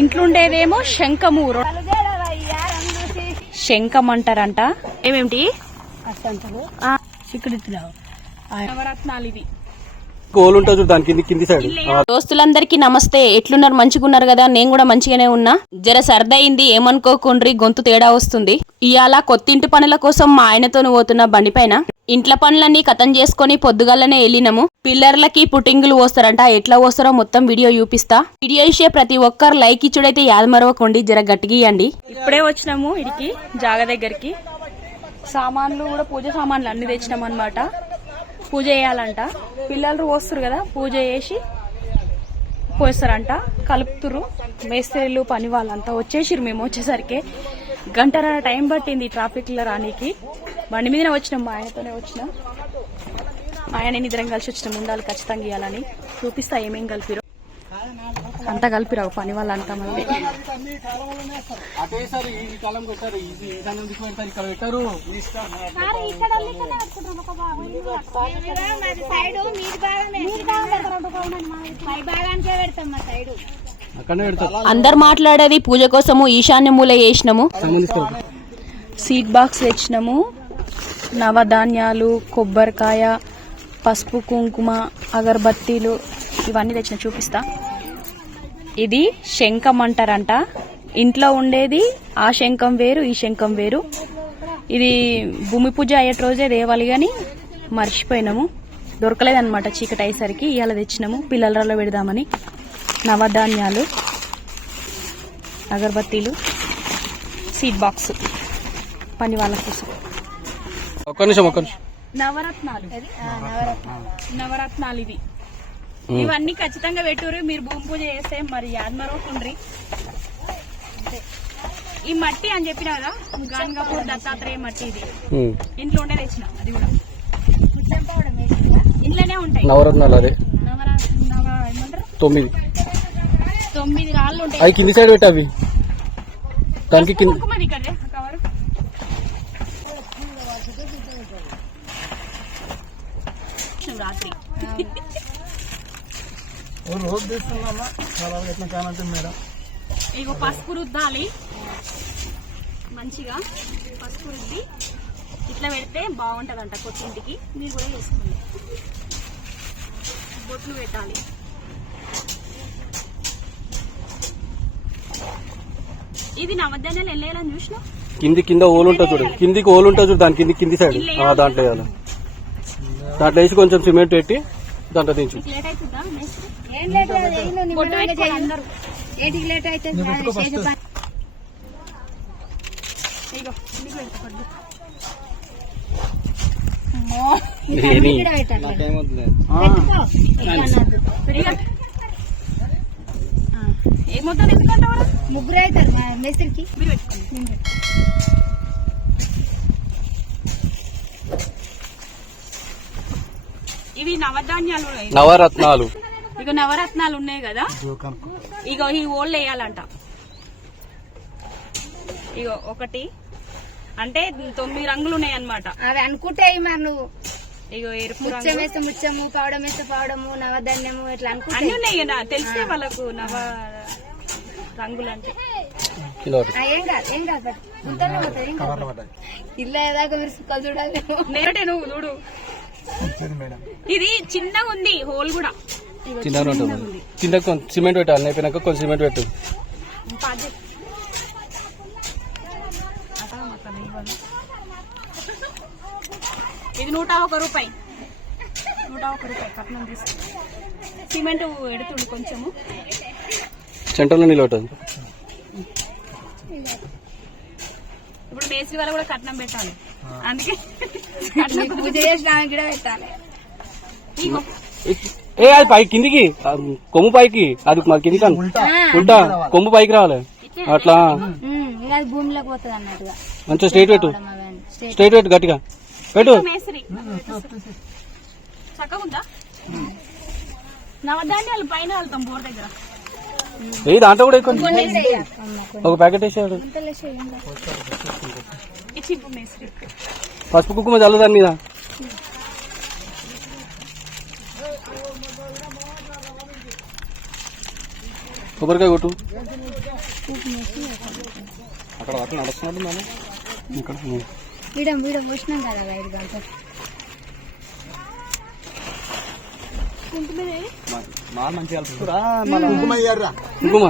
ఇంట్లుండేదేమో శంఖము. శంఖం అంటారంట ఏమేమిటి చిక్కుడుతులు నవరత్నాలు ఇవి. దోస్తులందరికీ నమస్తే. ఎట్లున్నారు? మంచిగున్నారు కదా? నేను కూడా మంచిగానే ఉన్నా. జర సర్దయింది. ఏమనుకోకుండ్రి? గొంతు తేడా వస్తుంది. ఇవాళ కొత్తింటి పనుల కోసం మా ఆయనతో పోతున్న బండి పైన. ఇంట్ల పనులన్నీ కథం చేసుకొని పొద్దుగాలనే వెళ్ళినాము. పిల్లర్లకి పుట్టింగులు పోస్తారంట. ఎట్లా పోస్తారో మొత్తం వీడియో చూపిస్తా. వీడియో ఇచ్చే ప్రతి ఒక్కరు లైక్ ఇచ్చుడైతే యాద మరవకండి. జర గట్టిగా ఇయ్యండి. ఇప్పుడే వచ్చినాము ఇడికి జాగ దగ్గరికి. సామాన్లు కూడా పూజ సామాన్లు అన్ని తెచ్చినాం అనమాట పూజ చేయాలంట. పిల్లలు పోస్తారు కదా పూజ చేసి పోస్తారంట. కలుపుతురు మేస్త్రీలు పని వాళ్ళంతా వచ్చేసిరు మేము వచ్చేసరికి. గంటన్నర టైం పట్టింది ట్రాఫిక్లో రానికి. బండి మీదనే వచ్చినాం మా ఆయనతోనే వచ్చినాం. ఆయన నేను ఇద్దరం కలిసి వచ్చినాం ఉండాలి ఖచ్చితంగా ఇవ్వాలని చూపిస్తా ఏమేం కలిపిరు అంతా కలిపిరావు పని వాళ్ళంతా మళ్ళీ. అదే సార్ ఈ కాలం పెట్టారు ఈ కాలం పెడతారు ఇక్కడ పెట్టారు. అక్కడనే పెడతారు. అందరు మాట్లాడేది పూజ కోసము ఈశాన్య మూల వేసినాము సీడ్ బాక్స్ తెచ్చినాము. నవధాన్యాలు కొబ్బరికాయ పసుపు కుంకుమ అగరబత్తీలు ఇవన్నీ తెచ్చిన చూపిస్తా. ఇది శంఖం అంటారంట. ఇంట్లో ఉండేది ఆ శంఖం వేరు ఈ శంఖం వేరు. ఇది భూమి పూజ అయ్యేటి రోజే తేవాలి కానీ మర్చిపోయినాము. దొరకలేదన్నమాట చీకటి అయ్యేసరికి. ఇవాళ తెచ్చినాము. పిల్లలలో పెడదామని. నవధాన్యాలు అగరబత్తీలు సీడ్ బాక్స్ పని వాళ్ళ కోసం. ఒక్క నిమిషం ఒక్క నిమిషం. నవరత్నాలు. నవరత్నాలు ఇవి. ఇవన్నీ ఖచ్చితంగా పెట్టుర్రు. మీరు భూమి పూజ చేస్తే మరి యాదమరవకుండ్రి ఈ మట్టి అని చెప్పిన కదా గంగాపూర్ దత్తాత్రేయ మట్టి ఇది. ఇంట్లో ఉండే తెచ్చిన అది కూడా. ఇంట్లోనే ఉంటాయి. నవరత్నాలు అదే. తొమ్మిది. తొమ్మిది రాళ్ళు ఉంటాయి. అవి కింది సైడ్ పెట్టి అవి. దానికి కింద కుంకుమది ఇక్కడ కవర్ రాత్రి ఇగో పసుపు రుద్దాలి. మంచిగా పసుపు రుద్ది. ఇట్లా పెడితే బాగుంటదంట కొత్తింటికి. మీరు కూడా చేసుకోండి. బొట్లు పెట్టాలి. ఇది నవధాన్యాలు వెళ్ళేయాలని చూసినా కింది కింద ఓలు ఉంటుంది చూడు. కిందికి ఓలు ఉంటుంది చూడు దాని కింది కింది సైడ్ ఆ, దాంట్లో వేయాలి. దాంట్లో వేసి కొంచెం సిమెంట్ పెట్టి దాంట్లో దించు. లేట్ ఏంటికి అయితే ఏమవుతుంది ఎందుకంటావు ముగ్గురు అవుతారు మా మేస్త్రికి. మీరు పెట్టుకోండి. ఇవి నవధాన్యాలు. నవరత్నాలు. ఇగో నవరత్నాలు ఉన్నాయి కదా. ఇగో ఈ ఓళ్ళు వేయాలంట. ఇగో ఒకటి. అంటే తొమ్మిది రంగులు ఉన్నాయి అన్నమాట అవి అనుకుంటాయి మరి నువ్వు? ఇగో ఎరుపు ముచ్చం రంగు వేస్తే ముచ్చము పవడం వేస్తే పవడము నవధాన్యము ఇట్లా అన్ని ఉన్నాయి కదా తెలిసే వాళ్ళకు నవ రంగులు అంటే ఏం కాదు ఏం కాదు ఇల్లు ఏదాకా మీరు? సుక్కలు చూడాలి. నేరటే నువ్వు చూడు. ఇది చిన్నగా ఉంది హోల్ కూడా. చిన్నగా ఉంటుంది కింద కొంచెం సిమెంట్ పెట్టాలి అయిపోయినాక కొంచెం సిమెంట్ పెట్టు. ఇది నూట ఒక రూపాయి. నూట ఒక రూపాయి కట్నం తీసుకో. సిమెంట్ ఎడుతుండు కొంచెము. సెంటర్లో నిలబెట్టదు ఇప్పుడు మేస్త్రి వాళ్ళు కూడా కట్నం పెట్టాలి. అందుకే కట్నం పూజ చేసిన కూడా పెట్టాలి. ఏ అది పై కిందికి. కొమ్ము పైకి. అది మరి కిందికి. ఉల్టా. కొమ్ము పైకి రావాలి. అట్లా. మంచిగా స్ట్రైట్ పెట్టు. స్ట్రైట్. పెట్టు గట్టిగా. పెట్టు. ఏ దాంట్లో కూడా ఎక్కువ ఒక ప్యాకెట్ మేస్త్రి. పసుపు కుంకుమ చల్లదాని మీద. కొబ్బరికాయ కొట్టు. అక్కడ వరకు నడుస్తున్నాడు మనం ఇక్కడ వీడ వీడ పోసినాం కదా ఐదు గంటలు మా మంచిగా కుంకుమ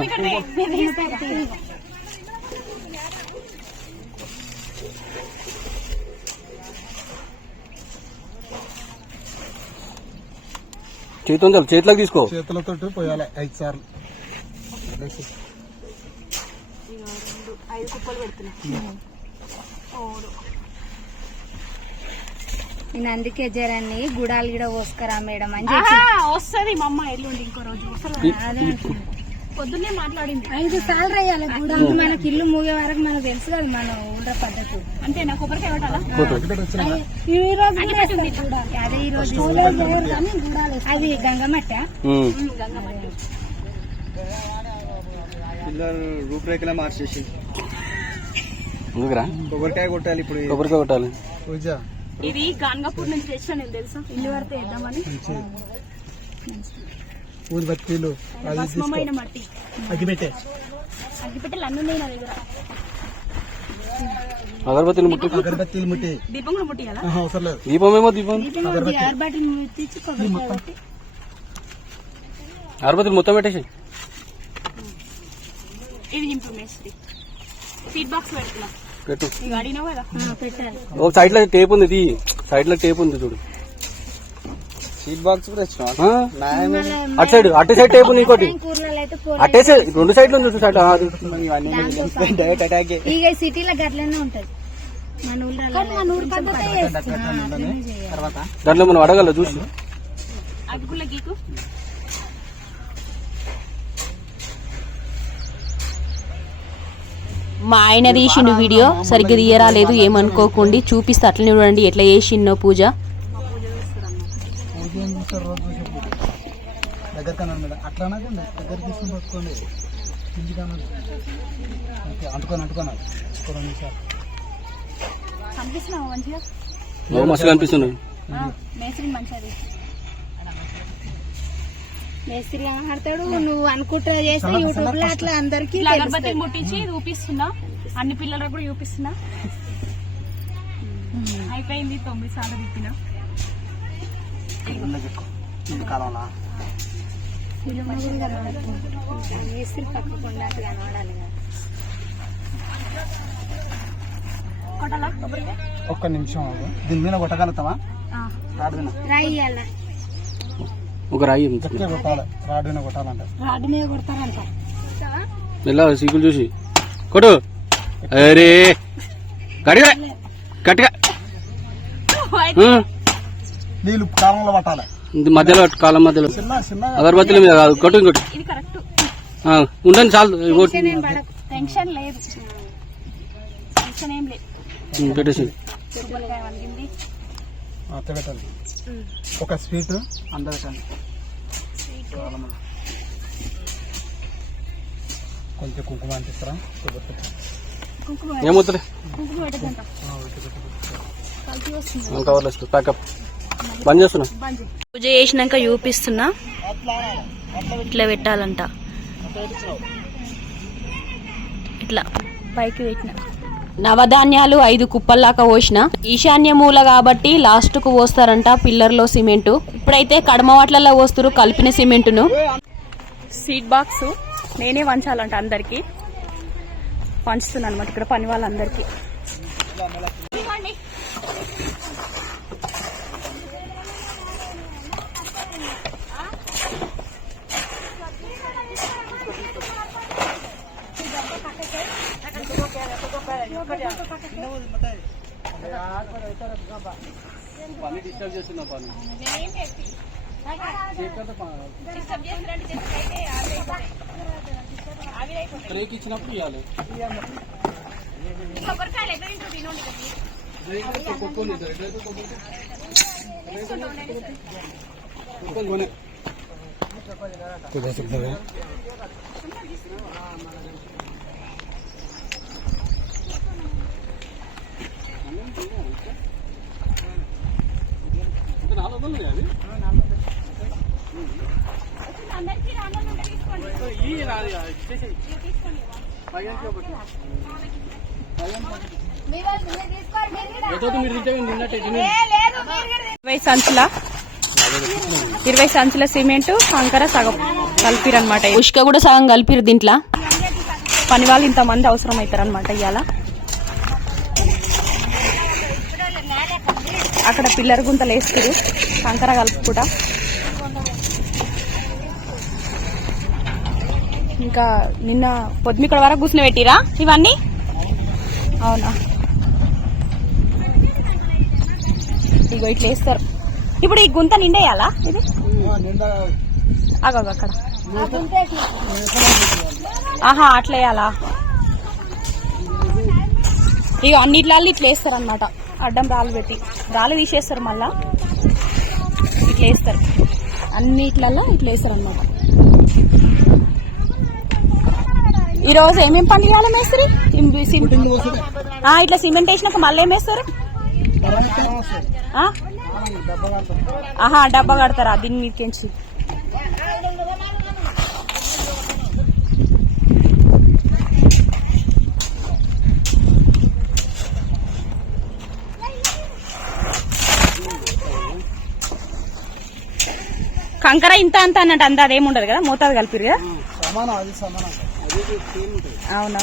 చేతితో చేతిలోకి తీసుకో. చేతులతో పోయాలి ఐదు సార్లు. నేను అందుకే జరాన్ని గుడాలు కూడా పోసుకరా మేడం అని చెప్పి వస్తుంది మా అమ్మ ఎల్లుండి ఇంకో రోజు. అదే. పొద్దున్నే మాట్లాడింది. ఐదు సార్లు వేయాలి గుడాలు మనకి ఇల్లు మూగే వరకు మనకు తెలుసు కదా మన ఊళ్ళ పద్ధతి. అంతే నా కొబ్బరికాయ పెట్టాలా? ఈ రోజు. అదే ఈ రోజు కానీ గుడాలు అది గంగమట్ట. ఉమ్. పిల్లలు రూపురేఖలే మార్చేసి. ఎందుకురా? కొబ్బరికాయ కొట్టాలి ఇప్పుడు. కొబ్బరికాయ కొట్టాలి. పూజ. ఇది గాన్గాపూర్ నుంచి తెచ్చా నేను తెలుసా? ఇల్లు వరకు వేద్దామని. పూజ బత్తీలు అది భస్మమైన మట్టి. అగ్గిపెట్టే. అగ్గిపెట్టెలు అన్నీ ఉన్నాయి నా దగ్గర. అగరబత్తిని ముట్టు. అగరబత్తీలు ముట్టి. దీపం కూడా ముట్టియాలా అవసరం లేదు. దీపం ఏమో దీపం. కొట్టి. అగరబత్తిని మొత్తం పెట్టేసి ఇది ఇంప్రూవ్ మేస్త్రి. ఫీడ్ బాక్స్ పెడుతున్నా. పెట్టు. ఇక అడిగినావు కదా? ఆ, పెట్టాలి ఒక సైడ్లో టేప్ ఉంది ఇది సైడ్లో టేప్ ఉంది చూడు. సీట్ బాక్స్ కూడా? అటు సైడ్ అటు సైడ్ టేప్ కూర అటే సైడ్ రెండు సైడ్లు ఉంది. ఇవన్నీ డైరెక్ట్ అటాక్ ఇక సిటీలో గట్లనే ఉంటది. దాంట్లో మనం అడగల చూసి. గీకు? మా ఆయన తీసిండు వీడియో సరిగ్గా తీయరా లేదు ఏమనుకోకండి చూపిస్తే అట్లనే చూడండి ఎట్లా చేసిండో పూజ. మంచిగా? మేస్త్రి ఆడతాడు నువ్వు అనుకుంటా చేస్తే యూట్యూబ్లో అట్లా అందరికి అగరబత్తి ముట్టించి చూపిస్తున్నా. అన్ని పిల్లలకు కూడా చూపిస్తున్నా. అయిపోయింది తొమ్మిది సార్లు తిప్పిన. మేస్త్రి పక్కకుండా కనబడాలి? ఒక్క నిమిషం ఆగు. దీని మీద కొట్టగలుగుతావా? రాయియాల ఒక రాయి కొట్టాలి. కొట్టాలంటే. కొడతారంట. మెల్ల సీకులు చూసి. కొట్టు. అరే. గట్టిగా. గట్టిగా. ఆ, నీళ్ళు కాలంలో పట్టాలి. ఇది మధ్యలో కాలం మధ్యలో. చిన్న చిన్న. అగరబత్తిల మీద కాదు కొట్టు ఇంకోటి. ఇది కరెక్ట్. ఆ, ఉండండి చాలు. ఇగోటి. టెన్షన్ లేదు. టెన్షన్ ఏం లేదు. ఉమ్, పెట్టేసి పెట్టాలి ఒక స్వీట్ అందరికండి కొంచెం కుంకుమ అంటిస్తారా? ఏమవుతుంది బంద్ చేస్తున్నా? పూజ చేసినాక చూపిస్తున్నా. ఇట్లా పెట్టాలంట. ఇట్లా పైకి పెట్టిన. నవధాన్యాలు ఐదు కుప్పల్లాక పోసిన. ఈశాన్య మూల కాబట్టి లాస్ట్కు పోస్తారంట పిల్లర్లో సిమెంట్. ఇప్పుడైతే కడమ వాట్లలో పోస్తారు కలిపిన సిమెంటును. సీట్ బాక్స్ నేనే వంచాలంట అందరికి. పంచుతున్నాను అనమాట ఇక్కడ పని వాళ్ళందరికీ. పని డిస్టర్బ్ చేస్తున్నా పని బ్రేక్ ఇచ్చినప్పుడు ఇవ్వాలి బ్రేక్ అయితే కొట్టుకొని ఇద్దరు. ఎట్లయితే కొట్టుకుంటే? కొట్టుకొని కొనే. కొద్దిగా సిగ్నల్. ఇంకా నాలుగు వందలు ఉన్నాయా అవి? ఈ రాదు, ఇచ్చేసేయ్. ఏదో మీరు తింటే నిన్నట్టే తిని ఇరవై సంచుల? ఇరవై సంచుల సిమెంట్ కంకర సగం కలిపిరనమాట ఉష్క కూడా సగం కలిపిరు దీంట్లో? పని వాళ్ళు ఇంతమంది అవసరం అవుతారు అనమాట ఇవాళ అక్కడ పిల్లర్ గుంతలు వేస్తారు కంకర కలుపుకుంటా. ఇంకా నిన్న పొద్దుమిక్కడ వరకు కూర్చుని పెట్టిరా ఇవన్నీ? అవునా? ఇగో ఇట్లా వేస్తారు. ఇప్పుడు ఈ గుంత నిండేయాలా ఇది? అగో అక్కడ. ఆహా అట్లా వేయాలా? ఇక అన్నిట్లలో ఇట్లా వేస్తారు అనమాట అడ్డం రాళ్ళు పెట్టి. రాళ్ళు తీసేస్తారు మళ్ళా. ఇట్లా వేస్తారు. అన్నిట్లలో ఇట్లా వేస్తారు అనమాట ఈరోజు ఏమేమి పనులు చేయాలి మేస్త్రి? ఇట్లా సిమెంట్ వేసినాక మళ్ళీ ఏం వేస్తారు? డబ్బా ఆహా డబ్బా కడతారా? దీని మీదకించి కంకర ఇంత అంత అన్నట్టు అంత అదేముండదు కదా? మూతాది కలిపిరు కదా? అవునా?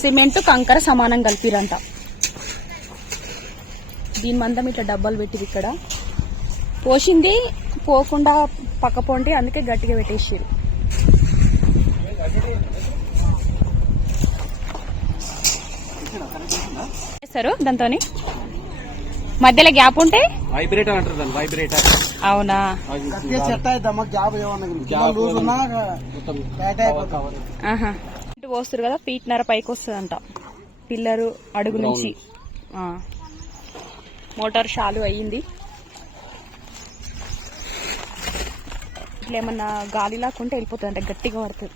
సిమెంట్ కంకర సమానం కలిపిరంట దీని మందం ఇట్లా డబ్బాలు పెట్టిరు ఇక్కడ. పోసింది పోకుండా పక్క పోండి అందుకే గట్టిగా పెట్టేసిరు చేస్తారు దాంతో మధ్యలో గ్యాప్ ఉంటే? వైబ్రేటర్ అంటారు దాన్ని వైబ్రేటర్ అవునా? పోస్తారు కదా ఫీట్నర పైకి వస్తుందంట. పిల్లరు అడుగు నుంచి. ఆ. మోటార్ షాలు అయ్యింది. ఇట్లా ఏమన్నా గాలి లాక్కుంటే వెళ్ళిపోతుందంట గట్టిగా పడుతుంది.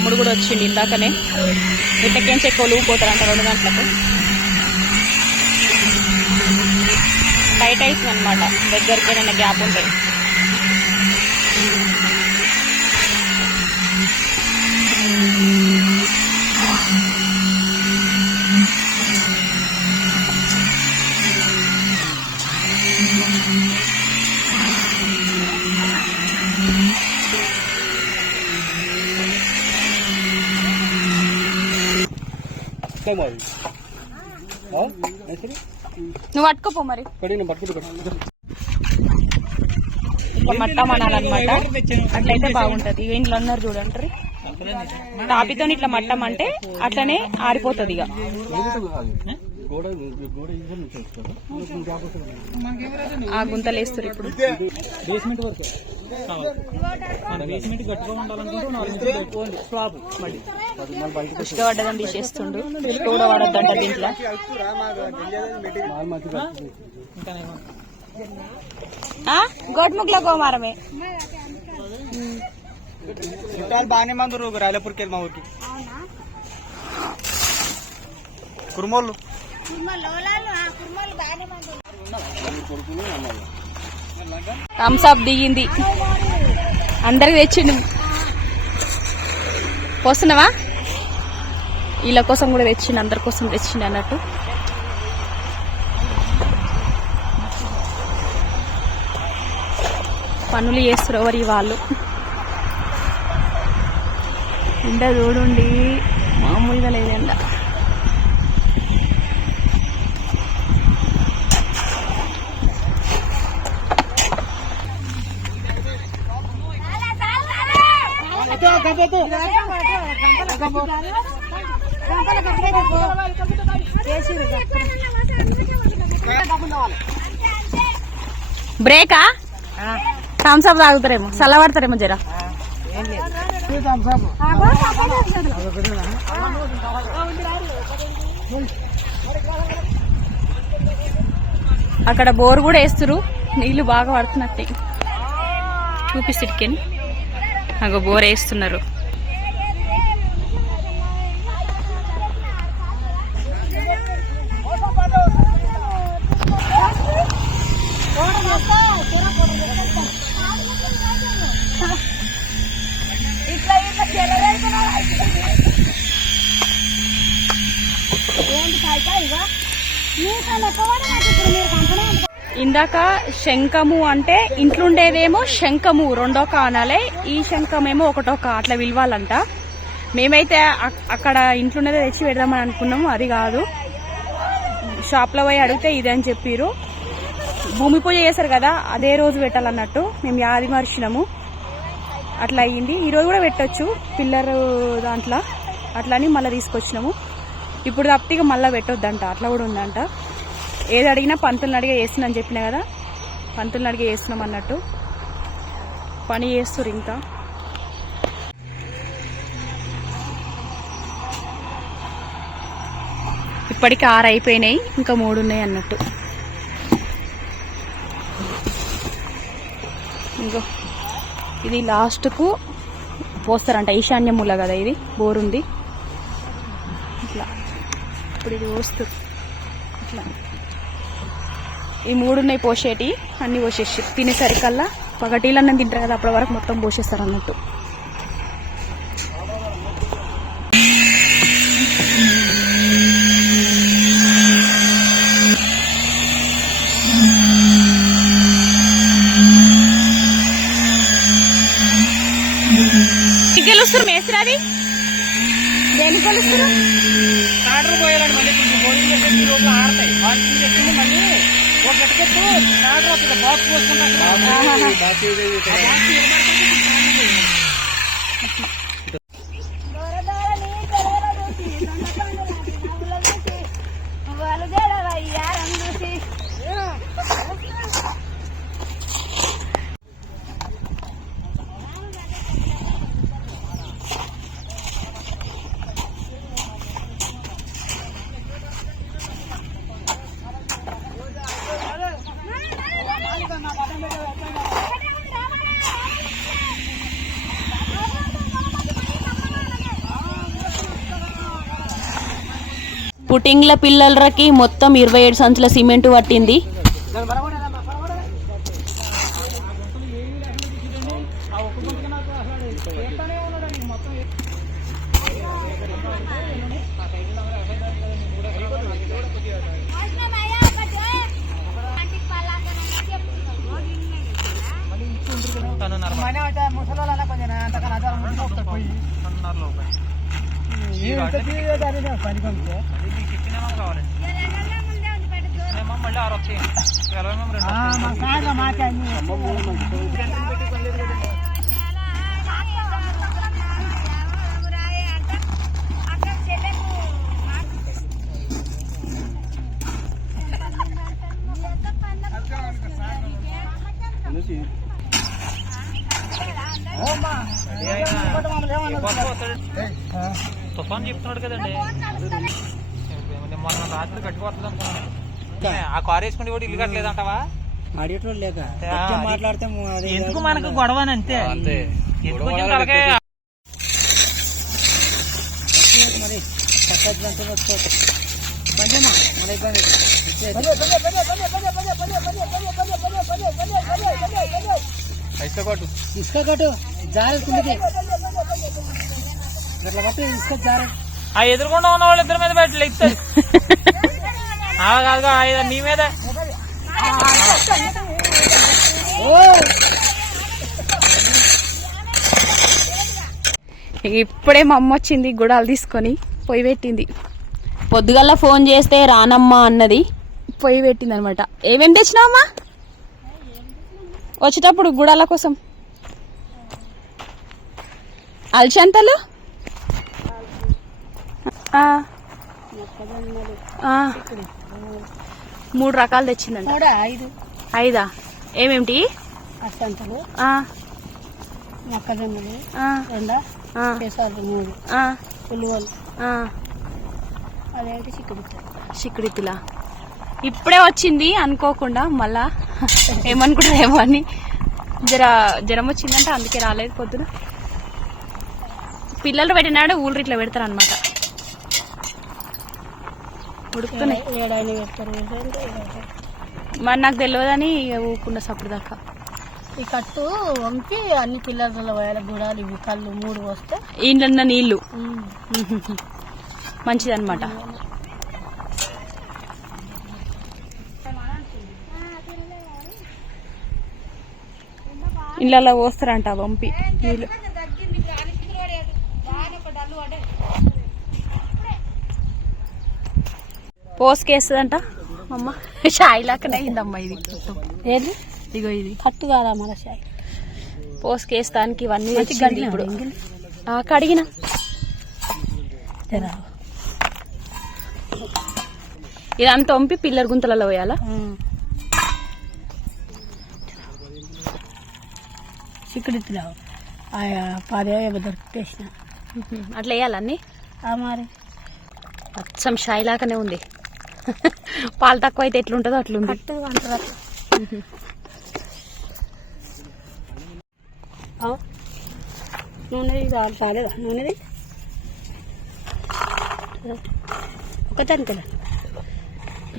తమ్ముడు కూడా వచ్చిండు ఇందాకనే. ఇట్టకేంచి ఎక్కువ లూపు పోతారంట రెండు గంటలకు. టైట్ అవుతుంది అనమాట దగ్గరికి ఏదైనా గ్యాప్ ఉంటాయి మరి మేస్త్రి? నువ్వు పట్టుకోపో మరి. మట్టమనాలన్నమాట అట్లయితే బాగుంటది. ఇంట్లో అన్నారు చూడండి టాపితో ఇట్లా మట్టం అంటే అట్లనే ఆరిపోతుంది ఇక ఆ గుంతలు వేస్తారు ఇప్పుడు. బేస్మెంట్ వరకు. బేస్మెంట్ గట్టిగా ఉండాలనుకుంటే స్లాబ్ మళ్ళీ. తీసేస్తుండు కూడా పడద్దంట దీంట్లో. గోడ్ముగ్లో గోమారమే. చుట్టాలు బాగానే మంది రాయలపూర్కి వెళ్ళి మా ఊరికి. కురుమోళ్ళు. థమ్స్ అప్ దిగింది. అందరికి తెచ్చిండు. పోస్తున్నావా వీళ్ళ కోసం కూడా తెచ్చిండు అందరి కోసం తెచ్చిండు అన్నట్టు. పనులు చేస్తారు ఎవరి వాళ్ళు. ఎండ చూడండి. మామూలుగా లేదు ఎండ బ్రేకా? థమ్స్ అప్ తాగుతారేమో చల్లబడతారేమో జరా. అక్కడ బోర్ కూడా వేస్తురు నీళ్ళు బాగా పడుతున్నట్టే. చూపిస్తుడికెన్ అగో బోర్ వేస్తున్నారు ఏంటి కోడ మీరు కంపెనీ ఇందాక శంఖము అంటే ఇంట్లో ఉండేదేమో శంఖము రెండో కానాలే. ఈ శంఖమేమో ఒకటో కా అట్లా విలువాలంట. మేమైతే అక్కడ ఇంట్లో తెచ్చి పెడదామని అనుకున్నాము అది కాదు. షాప్లో పోయి అడిగితే ఇదే అని చెప్పిర్రు. భూమి పూజ చేశారు కదా అదే రోజు పెట్టాలన్నట్టు. మేము యాది మర్చినాము అట్లా అయ్యింది ఈరోజు కూడా పెట్టచ్చు పిల్లర్ దాంట్లో. అట్లా అని మళ్ళీ తీసుకొచ్చినాము. ఇప్పుడు తప్పిగా మళ్ళీ పెట్టొద్దంట అట్లా కూడా ఉందంట. ఏది అడిగినా పంతులను అడిగి చేస్తున్నాను చెప్పినా కదా? పంతులను అడిగే వేసినాం అన్నట్టు. పని చేస్తారు ఇంకా. ఇప్పటికి ఆరు అయిపోయినాయి ఇంకా మూడు ఉన్నాయి అన్నట్టు. ఇంకో ఇది లాస్ట్కు పోస్తారంట ఈశాన్య మూల కదా ఇది బోరుంది ఇట్లా. ఇప్పుడు ఇది పోస్తారు. ఇట్లా. ఈ మూడు ఉన్నాయి పోసేటి అన్నీ పోసేసి. తినేసరికల్లా పగటీలన్నం తింటారు కదా అప్పటి వరకు మొత్తం పోసేస్తారు అన్నట్టు. గెలుస్తారు మేస్త్రాది దేనికి గెలుస్తారు? ఆర్డర్ పోయాలండి మళ్ళీ కొంచెం బౌలింగ్ చేసేసి లోపల ఆడతాయి. వాటిని చెప్పింది మళ్ళీ ఒక ఎటుకెత్తు టాటర్ అక్కడ బాక్స్ పోసుకుంటారు దూర దూర నీ తెలవల చూసి దొండ పండు లాంటి నవ్వుల చూసి వాళ్ళు తెలవయ్యా రంగు చూసి పుట్టింగ్ల పిల్లలకి మొత్తం ఇరవై ఏడు సంచుల సిమెంట్ పట్టింది. ముసలి అంతకన్నా అదే ముందు ఒకటి పోయి పని పంపితే మళ్ళీ ఆరు వచ్చాయి సాయంత్రం మాట్లాడి తుఫాన్ చెప్తున్నాడు కదండి. మొన్న రాత్రి కట్టిపోతుంది అనుకున్నాను. ఆ కారు వేసుకుంటే కూడా ఇల్లు కట్టలేదంటావా అడిగేటోళ్ళు లేక. ఆ, మాట్లాడితే ఎందుకు మనకు గొడవ అని అంతే? ఎందుకు మరి పక్కన వచ్చుకోవచ్చు బందేమా మన ఇబ్బంది ఇసుక కొట్టు. ఇసుక కట్టు. జారేసుకుంటుంది ఇట్లా పట్టు ఇసుక జారే ఆ ఎదురుకుండా ఉన్న వాళ్ళు ఇద్దరి మీద పెట్టి లెక్తారు కాదు కాదు, మీ మీద. ఇప్పుడే మా అమ్మ వచ్చింది గుడాలు తీసుకొని పొయ్యి పెట్టింది. పొద్దుగల్లా ఫోన్ చేస్తే రానమ్మా అన్నది. పొయ్యి పెట్టింది అనమాట ఏమేమి తెచ్చినావమ్మా? వచ్చేటప్పుడు గుడాల కోసం. అల్చంతలు. మూడు రకాలు తెచ్చిందంట. కూడా ఐదు. ఐదా? ఏమేమిటి? అస్తంతలు. ఆ, మొక్కజొన్నలు. రెండ? కేసాలు మూడు. ఉల్లివలు. అదేంటి? ఇప్పుడే వచ్చింది అనుకోకుండా మళ్ళా ఏమనుకుంటారేమో అని జర జ్వరం వచ్చిందంటే అందుకే రాలేదు పొద్దున. పిల్లలు పెట్టినాడు ఊళ్ళు ఇట్లా పెడతారు అనమాట ఉడుకుతున్నాయి మరి నాకు తెలియదని ఊకుండా సప్పుడు దాకా. ఈ కట్టు వంపి అన్ని పిల్లర్లలో పోయాలి గుడాలు ఇవి కళ్ళు మూడు వస్తే ఇంట్లో నీళ్ళు. మంచిదన్నమాట. ఇళ్ళలో పోస్తారంట వంపి. నీళ్ళు. పోసుకేస్తుందంట అమ్మ. షాయి లాక్కనే అయిందమ్మా ఇది. ఏది? ఇగో ఇది. కట్టు కాదా మన షాయి? పోసుకేస్తానికి ఇవన్నీ తెచ్చింది ఇప్పుడు. కడిగిన. ఇదంతా వంపి పిల్లర్ గుంతలలో పోయాలా? చిక్కుడిలో పదే దొరికిపేసిన అట్లా వేయాలన్నీ మరి. అచ్చం షాయి లాగానే ఉంది. పాలు తక్కువ అయితే ఎట్లుంటుందో అట్లుంది. నూనెది నూనెది కదా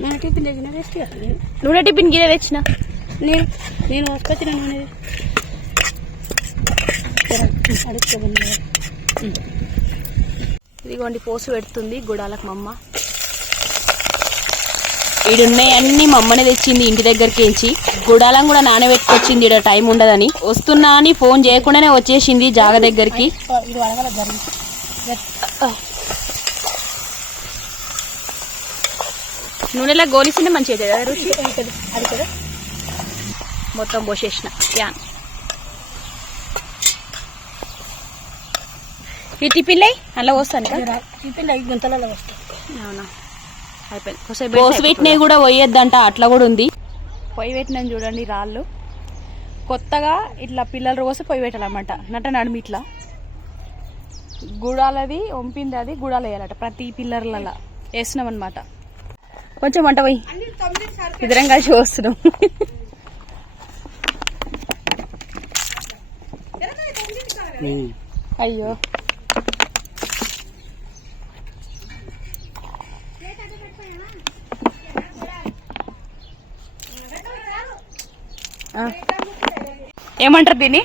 నూనె టిఫిన్ దగ్గర వేస్ట్ కదా నేను? టిఫిన్ గిన్నె తెచ్చిన. నేను నేను వసుకొచ్చిన నూనెది ఇదిగోండి పోసు పెడుతుంది గుడాలకు మమ్మ ఈడున్నాయి అన్ని మమ్మనే తెచ్చింది ఇంటి దగ్గరికించి గుడాలం కూడా నానబెట్టుకొచ్చింది ఈడ టైం ఉండదని. వస్తున్నా అని ఫోన్ చేయకుండానే వచ్చేసింది జాగ దగ్గరికి. నూనెలా గోలిసిందే మంచిగా అవుతుంది కదా రుచి? అది కదా మొత్తం పోసేసిన యాన్. ఈ టిఫిన్లే అలా వస్తాను టిఫిన్ ఐదు గంటలలో వస్తాయి అవునా? అయిపోయింది. పోసి పెట్టినవి కూడా పోయేద్దంట అట్లా కూడా ఉంది. పొయ్యి పెట్టినాను చూడండి రాళ్ళు. కొత్తగా ఇట్లా పిల్లల రోజు పొయ్యి పెట్టాలన్నమాట నట నడుమి ఇట్లా. గుడాలది వంపింది అది గుడాలు వేయాలట ప్రతి పిల్లర్లలో. వేసినాం అనమాట కొంచెం వంట పోయి. ఇద్దరం కలిసి వస్తున్నాం అయ్యో. ఏమంటారు దీన్ని?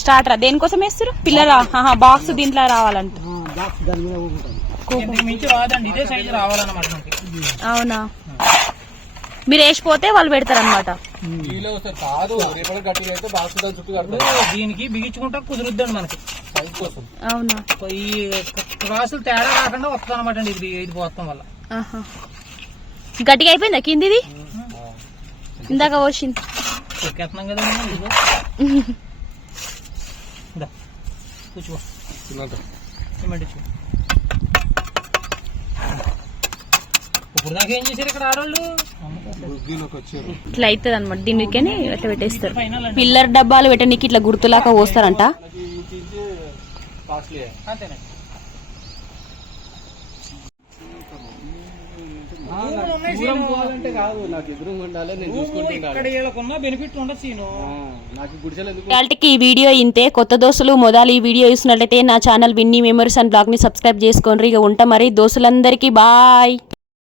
స్టార్టరా దేనికోసం వేస్తారు పిల్లరా బాక్స్ దీంట్లో రావాలంట. బాక్స్ దాని మీద ఊగుంటుంది ఇంతకు మించి రాదండి ఇదే సైజు రావాలన్నమాట మనకి అవునా? మీరు వేసిపోతే వాళ్ళు పెడతారనమాట దీనికి బిగించుకుంటా కుదురుద్దండి మనకి. అవునా? ఈ క్రాసులు తేడా రాకుండా వస్తుంది అనమాట అండి ఇది ఇది పోతాం వల్ల. గట్టిగా అయిపోయిందా కిందిది? ఇందాక ఆడవాళ్ళు? ఇట్లా అవుతుంది అనమాట దీనికని ఇట్లా పెట్టేస్తారు. పిల్లర్ డబ్బాలు పెట్టడానికి ఇట్లా గుర్తులాగా పోస్తారంట. దూరం పోవాలంటే కాదు నాకు ఎదురుగా ఉండాలి నేను ఇక్కడ వీళ్ళకున్న బెనిఫిట్ ఉండదు సీను. ఆ, నాకు గుడిసెలు ఎందుకు? ఇవాళకి ఈ వీడియో ఇంతే. కొత్త దోస్తులు మొదలు ఈ వీడియో చూసినట్లయితే నా ఛానల్ విన్నీ మెమరీస్ అండ్ బ్లాగ్ని సబ్స్క్రైబ్ చేసుకోండి. ఇక ఉంటా మరి. దోస్తులందరికీ బాయ్.